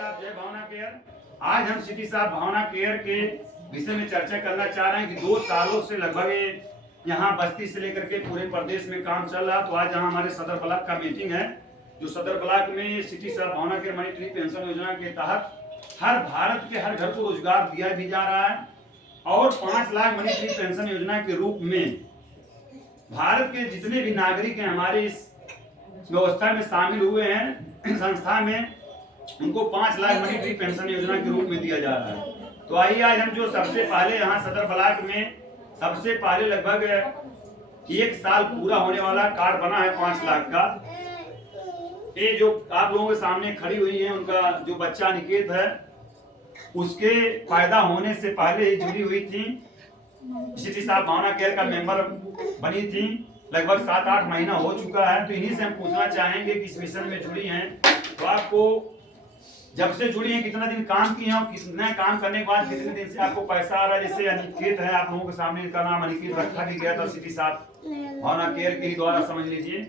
साहब जय भावना केयर। आज हम सिटी साहब भावना केयर के विषय में चर्चा करना चाह रहे हैं कि 2 सालों से लगभग यहाँ बस्ती से लेकर के पूरे प्रदेश में काम चल रहा। तो आज यहाँ हमारे सदर ब्लॉक का मीटिंग है, जो सदर ब्लॉक में सिटी साहब भावना केयर मनी ट्री पेंशन योजना के तहत हर भारत के हर घर को रोजगार दिया भी जा रहा है और 5 लाख मनी ट्री पेंशन योजना के रूप में भारत के जितने भी नागरिक हैं हमारे इस व्यवस्था में शामिल हुए हैं संस्था में, उनको 5 लाख मनी ट्री पेंशन योजना के रूप में दिया जा रहा है। तो आइए आज हम जो सबसे पहले यहाँ सदर ब्लॉक में सबसे पहले लगभग 1 साल पूरा होने वाला कार्ड बना है 5 लाख का। ये जो आप लोगों के सामने खड़ी हुई है, उनका जो बच्चा अनिकेत है, उसके पैदा होने से पहले ही जुड़ी हुई थी, सिटी साहब भावना केयर का मेंबर बनी थी। लगभग 7-8 महीना हो चुका है। तो इन्हीं से हम पूछना चाहेंगे कि इस मिशन में जुड़ी हैं तो आपको जब से जुड़ी हैं कितना दिन काम किए हैं और कितना काम करने के बाद कितने दिन से आपको पैसा आ रहा है। जैसे अनिकेत है, आप लोगों के सामने इनका नाम अनिकेत रखा भी गया था सिटी साहब भावना केयर के ही द्वारा, समझ लीजिए।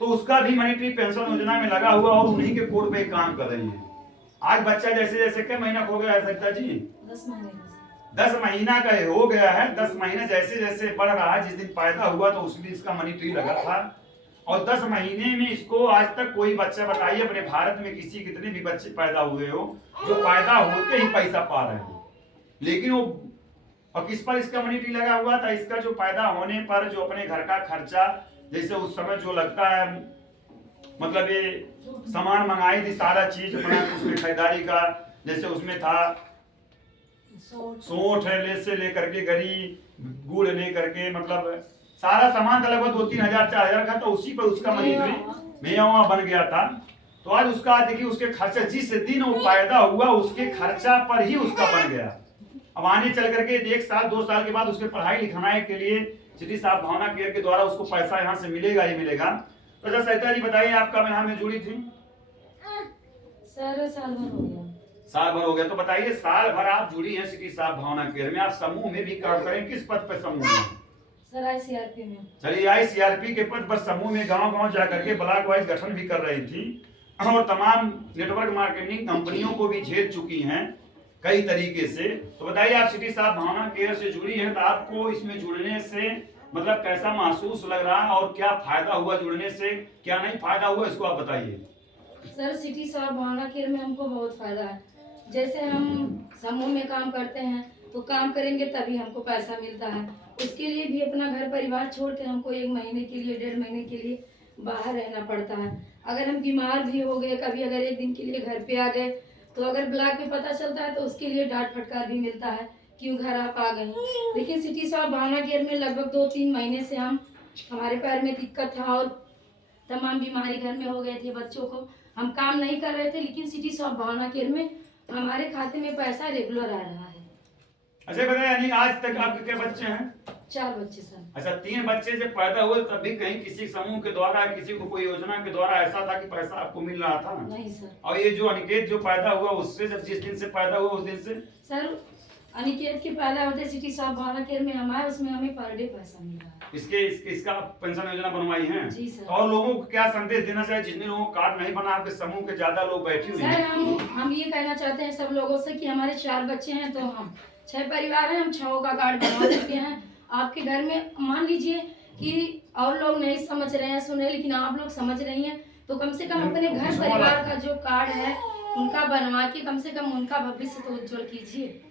तो उसका भी मनी ट्री पेंशन योजना में लगा हुआ और उन्हीं के कोड पे काम कर रही है। आज बच्चा जैसे जैसे क्या महीना हो गया है सरिता जी? 10 महीना का हो गया है। 10 महीना जैसे जैसे बढ़ रहा है, जिस दिन पैदा हुआ तो उस दिन इसका मनी ट्री लगा था और 10 महीने में इसको आज तक कोई बच्चा, बताइए अपने भारत में किसी कितने भी बच्चे पैदा हुए हो जो पैदा होते ही पैसा पा रहे हो, लेकिन वो और किस पर इसका मनी ट्री लगा हुआ था? इसका जो पैदा होने पर जो अपने घर का खर्चा, जैसे उस समय जो लगता है, मतलब ये सामान मंगाई थी सारा चीज अपना उसमें खरीदारी का, जैसे उसमें था सोंठ है से लेकर के गरी गुड़ लेकर के, मतलब सारा सामान था लगभग 2-3 हजार 4 हजार का। तो उसी पर उसका मनी ट्री मेवा बन गया था। तो आज उसका देखिए उसके खर्चा, जिस दिन वो पैदा हुआ उसके खर्चा पर ही उसका बन गया। अब आने चल करके 1 साल 2 साल के बाद उसके पढ़ाई लिखाई के लिए सिटी साहब भावना केयर के द्वारा उसको पैसा यहाँ से मिलेगा ही मिलेगा। तो जरा सरिता जी बताइए, आपका यहाँ में जुड़ी थी सर साल भर हो गया। साल भर हो गया। तो बताइए, साल भर आप जुड़ी हैं सिटी साहब भावना केयर में, आप समूह में भी काम करें, किस पद पर समूह में? सर आईसीआरपी में। चलिए, आईसीआरपी के पद पर समूह में गांव गांव जाकर के ब्लॉक वाइज गठन भी कर रही थी और तमाम नेटवर्क मार्केटिंग कंपनियों को भी झेल चुकी हैं कई तरीके से। तो बताइए, आप सिटी साहब भावना केयर से जुड़ी हैं तो आपको इसमें जुड़ने से मतलब कैसा महसूस लग रहा है और क्या फायदा हुआ जुड़ने से, क्या नहीं फायदा हुआ, इसको आप बताइए। सर सिटी साहब भावना केयर में हमको बहुत फायदा है। जैसे हम समूह में काम करते हैं तो काम करेंगे तभी हमको पैसा मिलता है। उसके लिए भी अपना घर परिवार छोड़ के हमको 1 महीने के लिए 1.5 महीने के लिए बाहर रहना पड़ता है। अगर हम बीमार भी हो गए, कभी अगर 1 दिन के लिए घर पे आ गए, तो अगर ब्लॉक में पता चलता है तो उसके लिए डांट फटकार भी मिलता है, क्यों घर आप आ गई। लेकिन सिटी साहब भावना केयर में लगभग 2-3 महीने से हमारे पैर में दिक्कत था और तमाम बीमारी घर में हो गए थे, बच्चों को हम काम नहीं कर रहे थे, लेकिन सिटी साहब भावना केयर में हमारे खाते में पैसा रेगुलर आ रहा है। अच्छा बताइए, यानी आज तक आपके क्या बच्चे हैं? 4 बच्चे सर। अच्छा, 3 बच्चे जब पैदा हुए तब भी कहीं किसी समूह के द्वारा, किसी को कोई योजना के द्वारा ऐसा था कि पैसा आपको मिल रहा था? नहीं सर। और ये जो अनिकेत जो पैदा हुआ उससे, जब जिस दिन से पैदा हुआ उस दिन से सर अनिकेत के पैदा होते सिटी साहब भावना केयर में हम आए, उसमें हमें पर डे पैसा मिल रहा है। इसका पेंशन योजना बनवाई है जी सर। और लोगों को क्या संदेश देना चाहिए जितने लोगों को कार्ड नहीं बना, आपके समूह के ज्यादा लोग बैठे हुए सर हैं? हम ये कहना चाहते हैं सब लोगों से कि हमारे 4 बच्चे हैं तो हम 6 परिवार हैं, हम 6 का कार्ड बनवा चुके हैं। आपके घर में मान लीजिए कि और लोग नहीं समझ रहे हैं, सुन रहे, लेकिन आप लोग समझ रही हैं, तो कम से कम अपने घर परिवार का जो कार्ड है उनका बनवा के कम से कम उनका भविष्य तो उज्जवल कीजिए।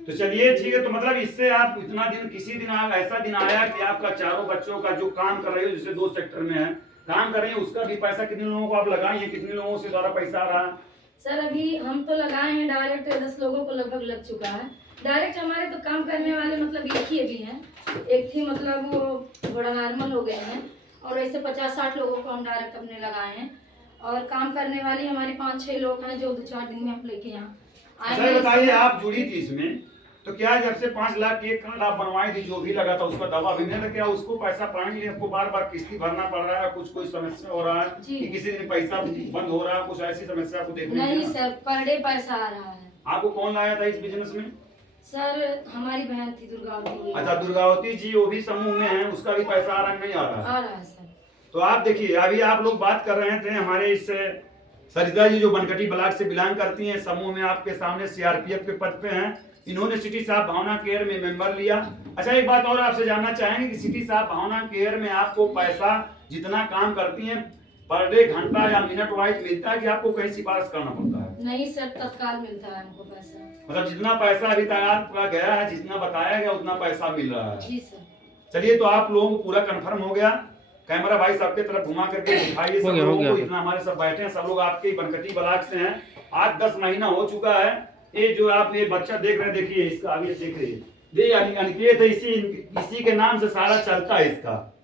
तो चलिए ठीक है। तो मतलब इससे आप इतना दिन, किसी दिन आप ऐसा दिन आया कि आपका 4 बच्चों का जो काम कर रही हो, जैसे 2 सेक्टर में है काम कर रही है, उसका भी पैसा कितने लोगों को आप लगाए हैं, कितने लोगों से द्वारा पैसा आ रहा है? सर अभी हम तो लगाए हैं डायरेक्ट 10 लोगों को लगभग लग चुका है। डायरेक्ट हमारे तो काम करने वाले मतलब एक ही अभी हैं, एक थी मतलब वो थोड़ा नॉर्मल हो गए हैं, और ऐसे 50-60 लोगों को हम डायरेक्ट अपने लगाए हैं। और काम करने वाली हमारे 5-6 लोग हैं जो 2-4 दिन में हम लेके यहाँ आए। बताइए, आप जुड़ी थी इसमें तो क्या जब से 5 लाख के कार्ड आप बनवाई थी, जो भी लगा था उसका दवा भी नहीं था, क्या उसको पैसा पाने के लिए आपको बार बार किस्ती भरना पड़ रहा है? कुछ कोई समस्या हो रहा है कि किसी दिन पैसा बंद हो रहा है, कुछ ऐसी समस्या आपको देखने? नहीं सर, पर डे पैसा आ रहा है। आपको कौन लाया था इस बिजनेस में? सर हमारी बहन थी दुर्गावती। अच्छा, दुर्गावती जी वो भी समूह में है, उसका भी पैसा आ रहा नहीं आ रहा? आ रहा है सर। तो आप देखिए, अभी आप लोग बात कर रहे थे हमारे इस सरिता जी जो बनकटी ब्लॉक से बिलोंग करती हैं, समूह में आपके सामने सीआरपीएफ के पद पे हैं, इन्होंने सिटी साहब भावना केयर में मेंबर लिया। अच्छा एक बात और आपसे जानना चाहेंगे कि सिटी साहब भावना केयर में आपको पैसा जितना काम करती हैं पर डे घंटा या मिनट वाइज मिलता है कि आपको कहीं सिफारिश करना पड़ता है? नहीं सर, तत्काल मिलता है हमको पैसा। मतलब जितना पैसा अभी तक आपका गया है, जितना बताया गया उतना पैसा मिल रहा है? जी सर। चलिए तो आप लोगों को पूरा कंफर्म हो गया। कैमरा भाई सबके तरफ घुमा करके दिखाइए सब लोगों को। इतना हमारे सब बैठे हैं, सब लोग आपके बनकटी ब्लॉक से हैं। आज 10 महीना हो चुका है। ये जो आप ये बच्चा देख रहे हैं, देखिए इसका अभी देख रहे हैं, अनिकेत है, इसी के नाम से सारा चलता है इसका।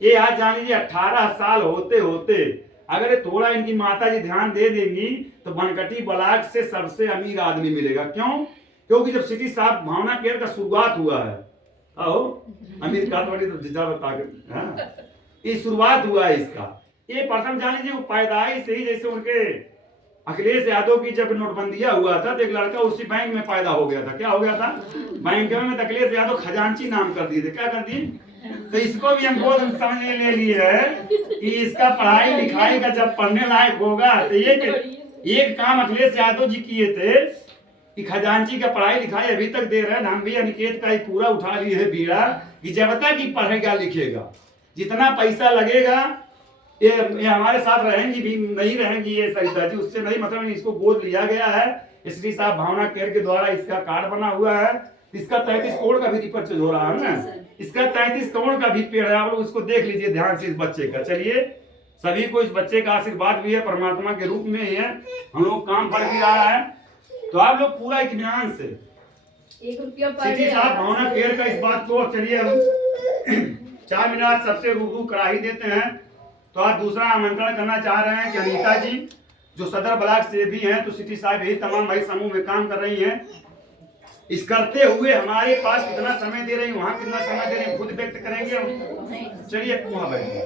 ये आज जान लीजिए 18 साल होते होते अगर ये थोड़ा इनकी माता जी ध्यान दे देंगी तो बनकटी ब्लॉक से सबसे अमीर आदमी मिलेगा। क्यों? क्योंकि जब सिटी साहब भावना केयर का शुरुआत हुआ है, आओ अमीर का बता ये शुरुआत हुआ है इसका। ये प्रथम जान लीजिए पैदाइश से ही, जैसे उनके अखिलेश यादव की जब नोटबंदिया हुआ था तो एक लड़का उसी बैंक में पैदा हो गया था। क्या हो गया था? बैंक में अखिलेश यादव खजांची नाम कर दिए थे। क्या कर दिए? तो इसको भी हमको समझने ले लिए है कि इसका पढ़ाई लिखाई का जब पढ़ने लायक होगा तो एक काम अखिलेश यादव जी किए थे कि खजांची का पढ़ाई लिखाई अभी तक दे रहे हैं। हम भी अनिकेत का ही पूरा उठा लिए है बीड़ा कि जब तक ही पढ़ेगा लिखेगा, जितना पैसा लगेगा ये हमारे साथ रहेंगी भी नहीं रहेंगी ये सरिता जी, उससे नहीं मतलब इसको गोद लिया गया है। इसलिए साहब भावना केयर के द्वारा इसका कार्ड बना हुआ है। इसका 33 करोड़ का भी रिपर्चेज हो रहा है ना, इसका 33 करोड़ का भी पेड़ है। आप लोग उसको देख लीजिए ध्यान से इस बच्चे का। चलिए सभी को इस बच्चे का आशीर्वाद भी है, परमात्मा के रूप में ही है। हम लोग काम बढ़ भी रहा है, तो आप लोग पूरा इत्मीनान से सिटी साहब भावना केयर का इस बात को चलिए हम 4 मिनट सबसे रूबरू करा ही देते हैं। तो आज दूसरा आमंत्रण करना चाह रहे हैं कि अनीता जी जो सदर ब्लॉक से भी हैं, तो सिटी साहब यही तमाम भाई समूह में काम कर रही हैं। इस करते हुए हमारे पास कितना समय दे रही है, वहाँ कितना समय दे रही है, खुद व्यक्त करेंगे हम। चलिए वहाँ बैठिए।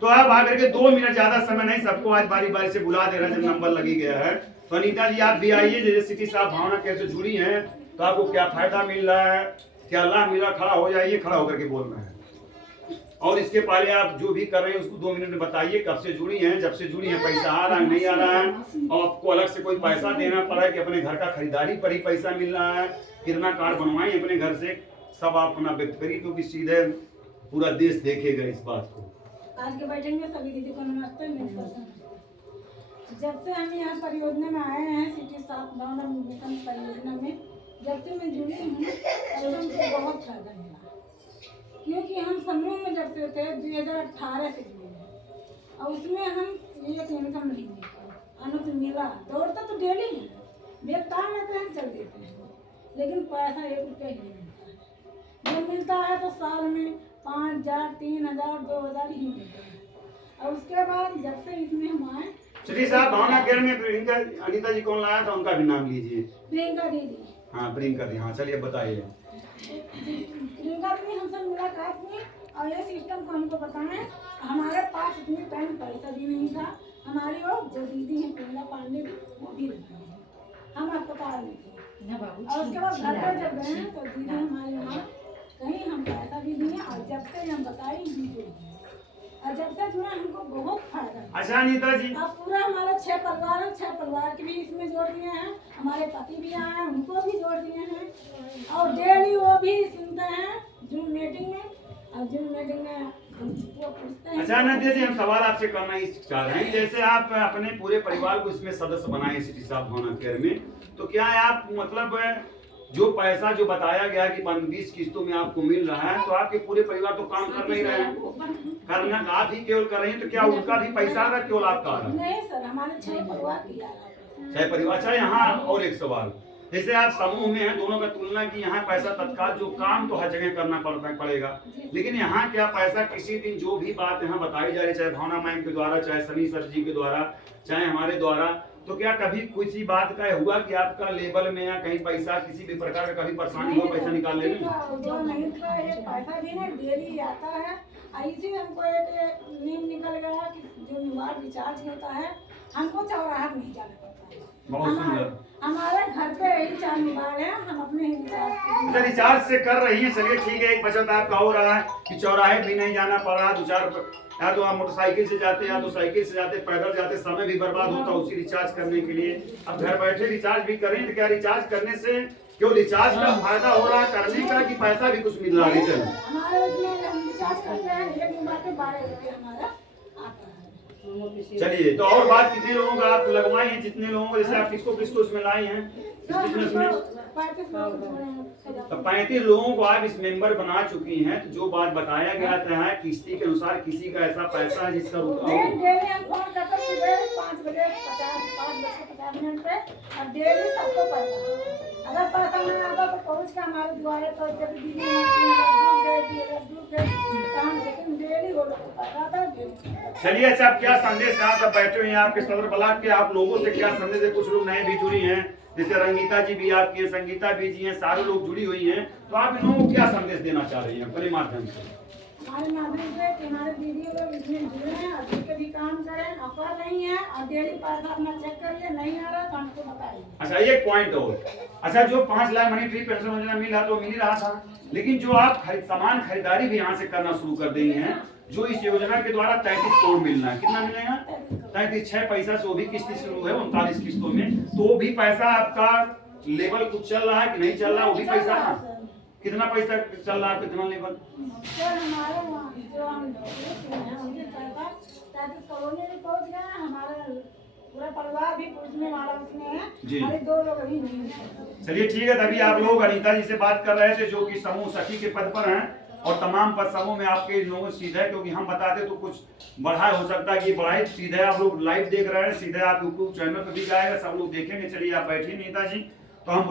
तो आप आकर के 2 मिनट, ज्यादा समय नहीं, सबको आज बारी बारी से बुला दे रहे हैं जब नंबर लगी गया है। तो अनीता जी आप भी आइए। जैसे सिटी साहब भावना कैसे जुड़ी हैं तो आपको क्या फायदा मिल रहा है, क्या लाभ मिला, खड़ा हो जाइए, खड़ा होकर के बोलना है। और इसके पहले आप जो भी कर रहे हैं उसको 2 मिनट में बताइए, कब से जुड़ी हैं, जब से जुड़ी हैं पैसा आ रहा है नहीं आ रहा है, और आपको अलग से कोई पैसा देना पड़ा है कि अपने घर का खरीदारी पर ही पैसा मिल रहा है, कितना कार्ड बनवाएं अपने घर से, सब आप अपना व्यक्त करिए क्योंकि सीधे पूरा देश देखेगा इस बात को। आज के बैठेंगे सभी दीदी को नमस्ते। जब से हम यहाँ परियोजना में आए हैं, सिटी साहब भावना मिशन परियोजना में जब से मैं जुड़ी हूँ तब हमको बहुत फायदा मिला, क्योंकि हम समूह में जब से थे 2018 से जुड़े हैं और उसमें हम एक इनकम नहीं मिलता, अनुदान मिला। दौड़ता तो डेली है, बेकार रहते हैं चल देते हैं, लेकिन पैसा 1 रुपया ही नहीं मिलता है। जब मिलता है तो साल में 5,000, 3,000, 2,000 ही मिलता है। और उसके बाद जब से इसमें हम आए, चलिए साहब भावना केयर में प्रियंका अनीता जी कौन लाया था, उनका भी नाम लीजिए। प्रियंका दीदी। हाँ प्रियंका दी, हाँ चलिए बताइए। प्रियंका दीदी हमसे मुलाकात हुई और ये सिस्टम को हमको बताएं। हमारे पास इतनी टाइम पैसा भी नहीं था। हमारी वो जो दीदी हैं प्रियंका पांडे जी, वो भी नहीं है, हम अस्पताल में थे। और उसके बाद घर पर जब गए तो दीदी हमारे वहाँ कहीं हम पैसा भी दिए और जब से हम बताई और जब तक जुड़ा हमको बहुत फायदा। अच्छा अनीता जी, अब पूरा हमारा 6 परिवार है, 6 परिवार के भी इसमें जोड़ दिए हैं, हमारे पति भी आए हैं उनको भी जोड़ दिए हैं और डेली वो भी सुनते हैं जूम मीटिंग में, और जूम मीटिंग में वो पूछते हैं। अच्छा अनीता जी हम सवाल आपसे करना ही चाह रहे हैं, जैसे आप अपने पूरे परिवार को इसमें सदस्य बनाए सिटी साहब भावना केयर में, तो क्या आप मतलब जो पैसा जो बताया गया कि 20 किस्तों में आपको मिल रहा है, तो आपके पूरे परिवार तो काम कर नहीं रहे हैं, करना आप ही केवल कर रहे हैं, तो क्या उनका भी पैसा आ रहा है केवल आपका आ रहा है? नहीं सर, हमारे 6 परिवार की आ रहा है। 6 परिवार। अच्छा यहाँ और एक सवाल, जैसे आप समूह में हैं, दोनों का तुलना की यहाँ पैसा तत्काल जो काम तो हर जगह करना पड़ेगा, लेकिन यहाँ क्या पैसा किसी दिन जो भी बात यहाँ बताई जा रही है, चाहे भावना मैम के द्वारा, चाहे सनी सर जी के द्वारा, चाहे हमारे द्वारा, तो क्या कभी किसी बात का हुआ कि आपका लेवल में या कहीं पैसा किसी भी प्रकार का कभी परेशानी हुआ पैसा निकालने में? नहीं था, ये पैसा भी ना डेली आता है। ऐसे हमको एक नियम निकल गया कि जो मोबाइल रिचार्ज होता है हमको चौराहा नहीं जाना पड़ता है। बहुत सुंदर। हमारे घर पे यही 4 मोबाइल है, हम अपने ही रिचार्ज से अच्छा रिचार्ज से कर रही है, चलिए ठीक है, एक बचत आपका हो रहा है कि चौराहे भी नहीं जाना पड़ रहा, 2-4 या तो आप मोटरसाइकिल से जाते या तो साइकिल से जाते, पैदल जाते, समय भी बर्बाद होता उसी रिचार्ज करने के लिए। अब घर बैठे रिचार्ज भी करें तो क्या रिचार्ज करने से क्यों रिचार्ज का फायदा हो रहा है करने का कि पैसा भी कुछ मिल रहा है रिटर्न? हमारे उसमें हम रिचार्ज करते हैं, एक मोबाइल पे 12 रुपये हमारा आता है। चलिए तो और बात, कितने लोगों का आप लगवाए हैं, जितने लोगों को, जैसे आप किसको किसको इसमें लाए हैं इस बिजनेस में? 35 लोग छोड़े हैं। तो 35 लोगों को आप इस मेंबर बना चुकी हैं। तो जो बात बताया गया था है किस्ती के अनुसार किसी का ऐसा पैसा है जिसका डेली हम फोन करते हैं सुबह 5 बजे 5:50 पे, और डेली सबको पैसा, अगर पैसा नहीं आता तो पहुंच के हमारे द्वारे तो जब दीदी दूर गए काम, लेकिन डेली वो लोग पैसा आता है डेली। चलिए अच्छा, आप क्या संदेश, यहाँ सब बैठे हुए हैं आपके सदर ब्लॉक के, आप लोगों से क्या संदेश है? कुछ लोग नए भी जुड़ी हैं, जैसे रंगीता जी भी आपकी हैं, संगीता भी जी हैं, सारे लोग जुड़ी हुई हैं, तो आप इन लोगों को क्या संदेश देना चाह रही हैं अपने माध्यम से? हमारे माध्यम से कि हमारे दीदी लोग इसमें जुड़े हैं और जुड़ के भी काम करें, अफवाह नहीं है, और डेली पैसा अपना चेक करिए, नहीं आ रहा तो हमको बताइए। अच्छा एक पॉइंट और, अच्छा जो 5 लाख मनी फ्री पेंशन योजना मिल रहा तो मिल रहा था, लेकिन जो आप सामान खरीदारी भी यहाँ से करना शुरू कर देंगे हैं, जो इस योजना के द्वारा 33 करोड़ मिलना है, कितना मिलेगा? 33 6 पैसा से वो भी किस्ती शुरू है 39 किस्तों में, तो भी पैसा आपका लेवल कुछ चल रहा है कि नहीं चल रहा? वो भी पैसा कितना पैसा चल रहा है, कितना लेवल? सर हमारे वहाँ जो हम हैं उनके पैसा 33 करोड़ में पहुँच गया है, हमारा पूरा परिवार भी उसमें वाला उसमें है, हमारे 2 लोग अभी नहीं हैं। चलिए ठीक है, तभी आप लोग अनीता जी से बात कर रहे थे जो कि समूह सखी के पद पर हैं, और तमाम पद समूह में आपके लोगों सीधा है, क्योंकि हम बताते तो कुछ बढ़ा हो सकता है कि बढ़ाए, सीधे आप लोग लाइव देख रहे हैं, सीधे आप यूट्यूब चैनल पर भी जाएगा, सब लोग देखेंगे। चलिए आप बैठिए नीता जी, तो हम